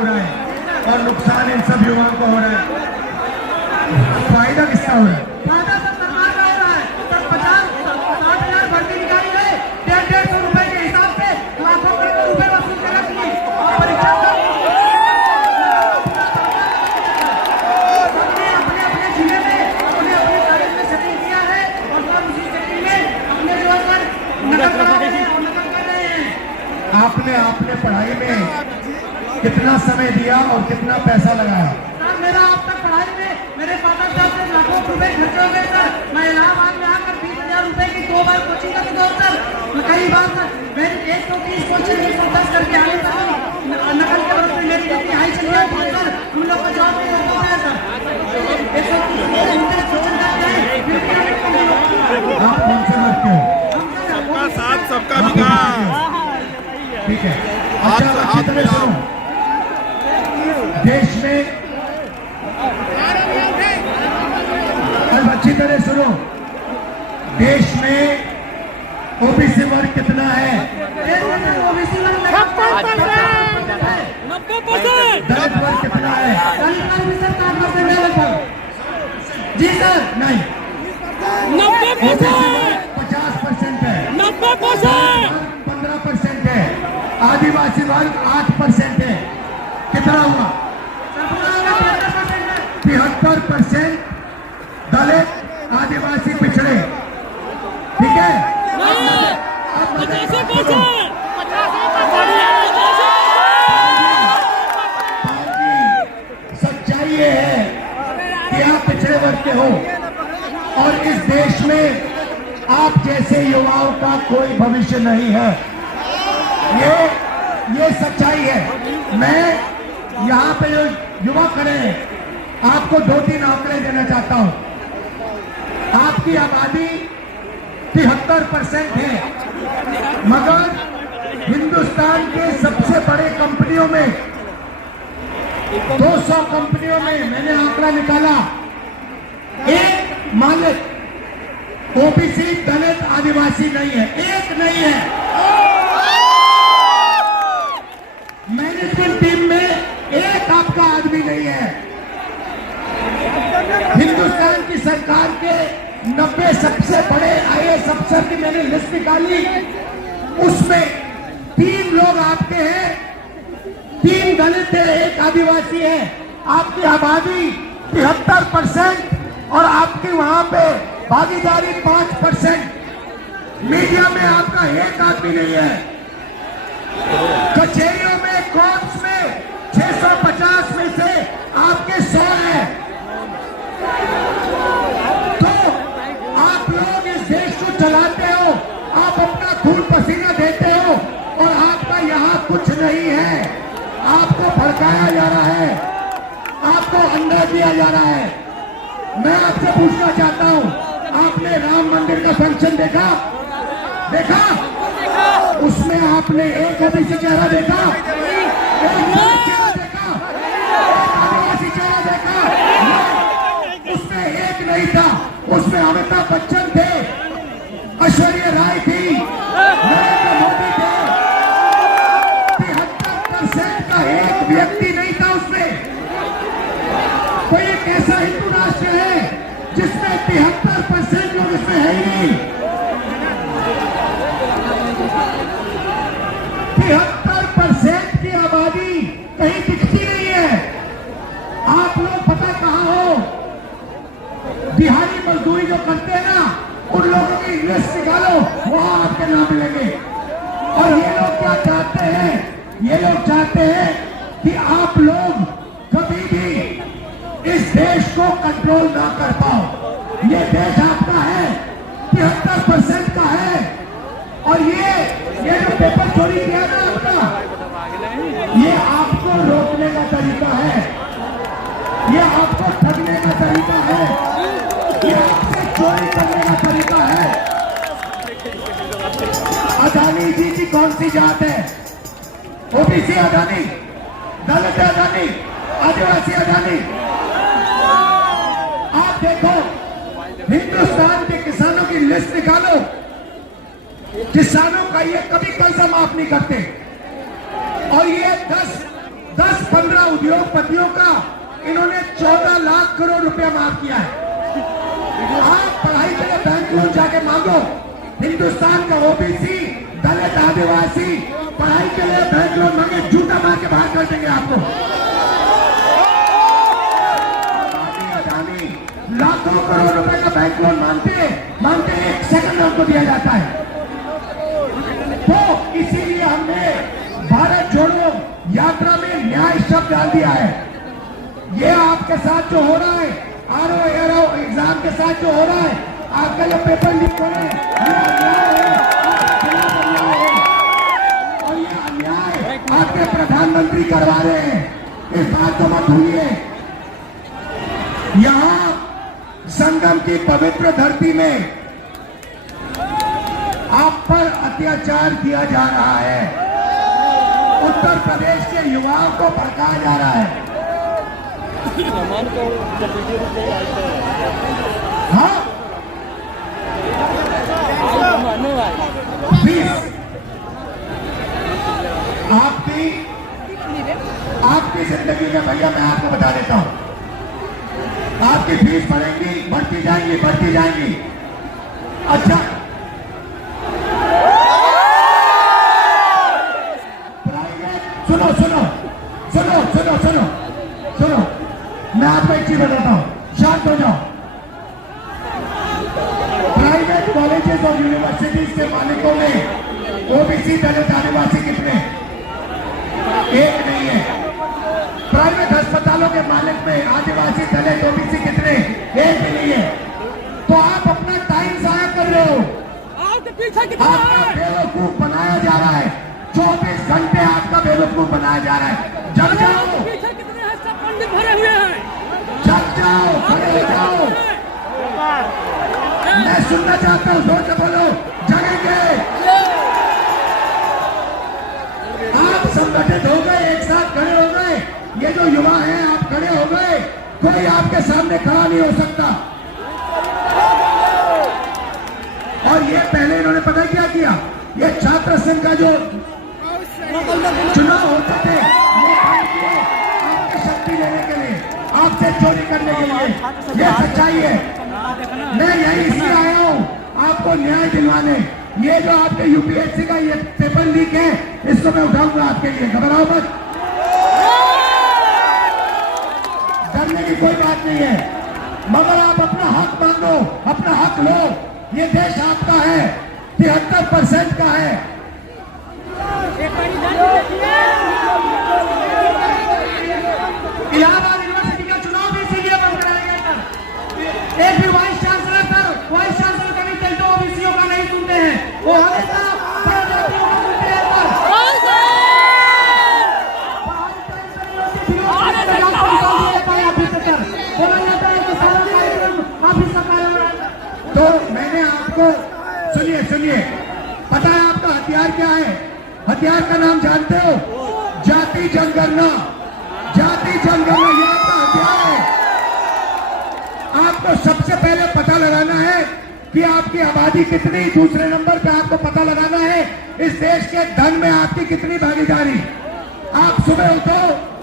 हो रहा है और नुकसान इन सब युवाओं को हो रहा है। फायदा किसका हो रहा है? फायदा सब सरकार का हो रहा है। तो 50-60 हजार भर्ती निकाली है, 150 रुपए के हिसाब से लाखों करोड़ रुपए वसूल कर रखी है। परीक्षा अपने अपने जिले में अपने अपने कॉलेज में सेटिंग किया है और सब उसी सेटिंग में अपने जो है नकल करा रहे हैं और नकल कर रहे हैं। आपने पढ़ाई में कितना समय दिया और कितना पैसा लगाया? सर मेरा अब तक पढ़ाई में मेरे फादर साहब से लाखों रुपए खर्च हो गए सर। मैं इलाहाबाद में आकर 20,000 रुपए की 2 बार कोचिंग कर चुका हूँ सर। कई बार सर मेरी 130 कोचिंग 110 करके आने था। नकल के वक्त मेरी कितनी हाई चली जाती है सर, हम लोग का जॉब नहीं हो पाता है सर। 130 कोचिंग करते हैं फिर भी आप कौन से वर्ग के हो? सबका साथ सबका विकास। ठीक है, अच्छा अच्छी तरह सुनो। देश में अच्छी तरह सुनो, देश में ओबीसी वर्ग कितना है? ओबीसी वर्ग 90%। दलित वर्ग कितना है? दलित वर्ग भी सर 60% है लगभग। जी सर नहीं, 90%। 50% है। 90%। 15% है। आदिवासी वर्ग 8% है। कितना हुआ? 73% दलित आदिवासी पिछड़े। ठीक है, सच्चाई ये है कि आप पिछड़े वर्ग के हो और इस देश में आप जैसे युवाओं का कोई भविष्य नहीं है। ये सच्चाई है। मैं यहाँ पे जो युवा खड़े हैं आपको 2-3 आंकड़े देना चाहता हूँ। आपकी आबादी 73% है, मगर हिंदुस्तान के सबसे बड़े कंपनियों में 200 कंपनियों में मैंने आंकड़ा निकाला, एक मालिक ओबीसी दलित आदिवासी नहीं है, एक नहीं है। मैनेजमेंट टीम में एक आपका आदमी नहीं है। हिंदुस्तान की सरकार के 90 सबसे बड़े आईएएस अफसर की मैंने लिस्ट निकाली, उसमें 3 लोग आपके हैं, 3 दलित है, 1 आदिवासी है। आपकी आबादी 73% और आपकी वहां पे भागीदारी 5%। मीडिया में आपका एक आदमी नहीं है। कचहरियों में, कोर्ट्स में 650 में से आपके 100 हैं। तो आप लोग इस देश को चलाते हो, आप अपना खून पसीना देते हो और आपका यहाँ कुछ नहीं है। आपको भड़काया जा रहा है, आपको अंदर दिया जा रहा है। मैं आपसे पूछना चाहता हूँ, आपने राम मंदिर का फंक्शन देखा? उसमें आपने एक ओबीसी चेहरा देखा? एक दलित चेहरा देखा? एक आदिवासी चेहरा देखा? उसमें एक नहीं था। उसमें अमिताभ बच्चन थे, ऐश्वर्या राय थी, नरेंद्र मोदी थे। 73% का एक व्यक्ति नहीं था उसमें। कोई एक ऐसा हिंदू राष्ट्र है जिसमें 73% लोग इसमें है ही नहीं। 73% की आबादी कहीं दिखती नहीं है। आप लोग पता कहां हो? दिहाड़ी मजदूरी जो करते हैं ना, उन लोगों की लिस्ट निकालो, वहां आपके नाम मिलेंगे। और ये लोग क्या चाहते हैं? ये लोग चाहते हैं कि आप लोग कभी भी इस देश को कंट्रोल ना कर पाओ। ये देश आपका है, 73% का है। और ये जो पेपर चोरी किया ना आपका, ये आपको रोकने का तरीका है, ये आपको ठगने का तरीका है, ये आपसे चोरी करने का तरीका है। अदानी जी की कौन सी जात है? ओबीसी अदानी, दलित अदानी, आदिवासी अदानी। आप देखो, हिंदुस्तान के किसानों की लिस्ट निकालो, किसानों का ये कभी कर्जा माफ नहीं करते। और ये 10 10-15 उद्योगपतियों का इन्होंने 14 लाख करोड़ रुपया माफ किया है। आप पढ़ाई के लिए बैंक लोन जाके मांगो, हिंदुस्तान का ओबीसी, दलित, आदिवासी पढ़ाई के लिए बैंक लोन मांगे, जूता मार के बाहर कर देंगे आपको। अदानी लाखों करोड़ रुपए का बैंक लोन मांगते 1 सेकंड में उनको दिया जाता है। तो इसीलिए हमने भारत जोड़ो यात्रा में न्याय शब्द डाल दिया है। ये आपके साथ जो हो रहा है, आरओ एरो एग्जाम के साथ जो हो रहा है, आपका जो पेपर लीक हो रहा है, ये अन्याय है, आपके खिलाफ अन्याय है। और ये अन्याय आपके प्रधानमंत्री करवा रहे हैं, इस बात को मत भूलिए। यहां संगम की पवित्र धरती में आप पर अत्याचार किया जा रहा है। उत्तर प्रदेश के युवाओं को भड़काया जा रहा है। हाँ, फीस आपकी जिंदगी में भैया मैं आपको बता देता हूं, आपकी फीस बढ़ेगी, बढ़ती जाएंगी। अच्छा, सुनो, मैं आपको एक चीज बताता हूं, शांत हो जाओ। प्राइवेट कॉलेजेस और यूनिवर्सिटीज के मालिकों में ओबीसी, दलित, आदिवासी कितने? एक नहीं है। प्राइवेट अस्पतालों के मालिक में आदिवासी, दलित, ओबीसी कितने? एक भी नहीं है। तो आप अपना टाइम जाया कर रहे हो, आपका बेवकूफ बनाया जा रहा है। 24 घंटे आपका बेवकूफ बनाया जा रहा है। जग जाओ, भरे हुए हैं, जग जाओ, खड़े हो जाओ। मैं सुनना चाहता हूं, जोर से बोलो, जगेंगे। आप संगठित हो गए, एक साथ खड़े हो गए। ये जो युवा हैं, आप खड़े हो गए, कोई आपके सामने खड़ा नहीं हो सकता। और ये पहले इन्होंने पता क्या किया, ये छात्र संघ का जो चुनाव होते थे, आपकी शक्ति लेने के लिए, आपसे चोरी करने के लिए। ये सच्चाई है। मैं यही इसलिए आया हूं, आपको न्याय दिलवाने। ये जो आपके यूपीएससी का ये पेपर लीक है, इसको मैं उठाऊंगा आपके लिए, घबराओ मत, डरने की कोई बात नहीं है। मगर आप अपना हक मांगो, अपना हक लो। ये देश आपका है, 73% का है। इलाहाबाद यूनिवर्सिटी का चुनाव भी इसीलिए बंद कराया गया था। एक भी वाइस चांसलर कभी तो ओबीसीओं का नहीं सुनते हैं, वो हमेशा जनजातियों का सुनते हैं। तो मैंने आपको सुनिए, पता है आपका हथियार क्या है? हथियार का नाम जानते हो? जाति जनगणना। जाति जनगणना ये आपका हथियार है। आपको सबसे पहले पता लगाना है कि आपकी आबादी कितनी, दूसरे नंबर पे आपको पता लगाना है इस देश के धन में आपकी कितनी भागीदारी। आप सुबह उठो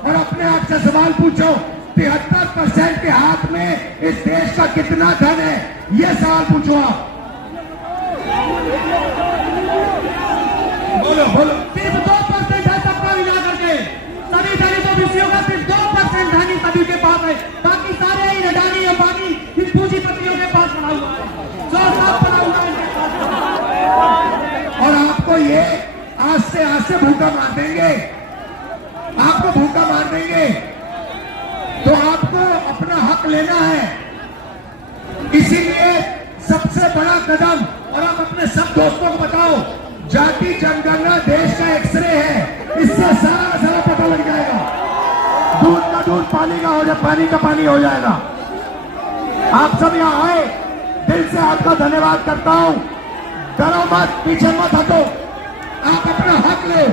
और अपने आप से सवाल पूछो, 73% के हाथ में इस देश का कितना धन है? ये सवाल पूछो आप। बोलो। सिर्फ 2% है सबका मिला करके, सभी दलित ओबीसीओं का सिर्फ 2% धनी सभी के पास है, बाकी सारे ही अडानी और बाकी इन पूंजीपतियों के पास पड़ा हुआ है, जो सब पड़ा हुआ है। और आपको ये आज से भूखा मार देंगे, आपको भूखा मार देंगे। तो आपको अपना हक लेना है। इसीलिए सबसे बड़ा कदम, और आप अपने सब दोस्तों को बताओ, जाति जनगणना देश का एक्सरे है, इससे सारा पता लग जाएगा। दूध का दूध, पानी का हो जाए, पानी का पानी हो जाएगा। आप सब यहाँ आए, दिल से आपका धन्यवाद करता हूं। डरो मत, पीछे मत हटो, आप अपना हक लो।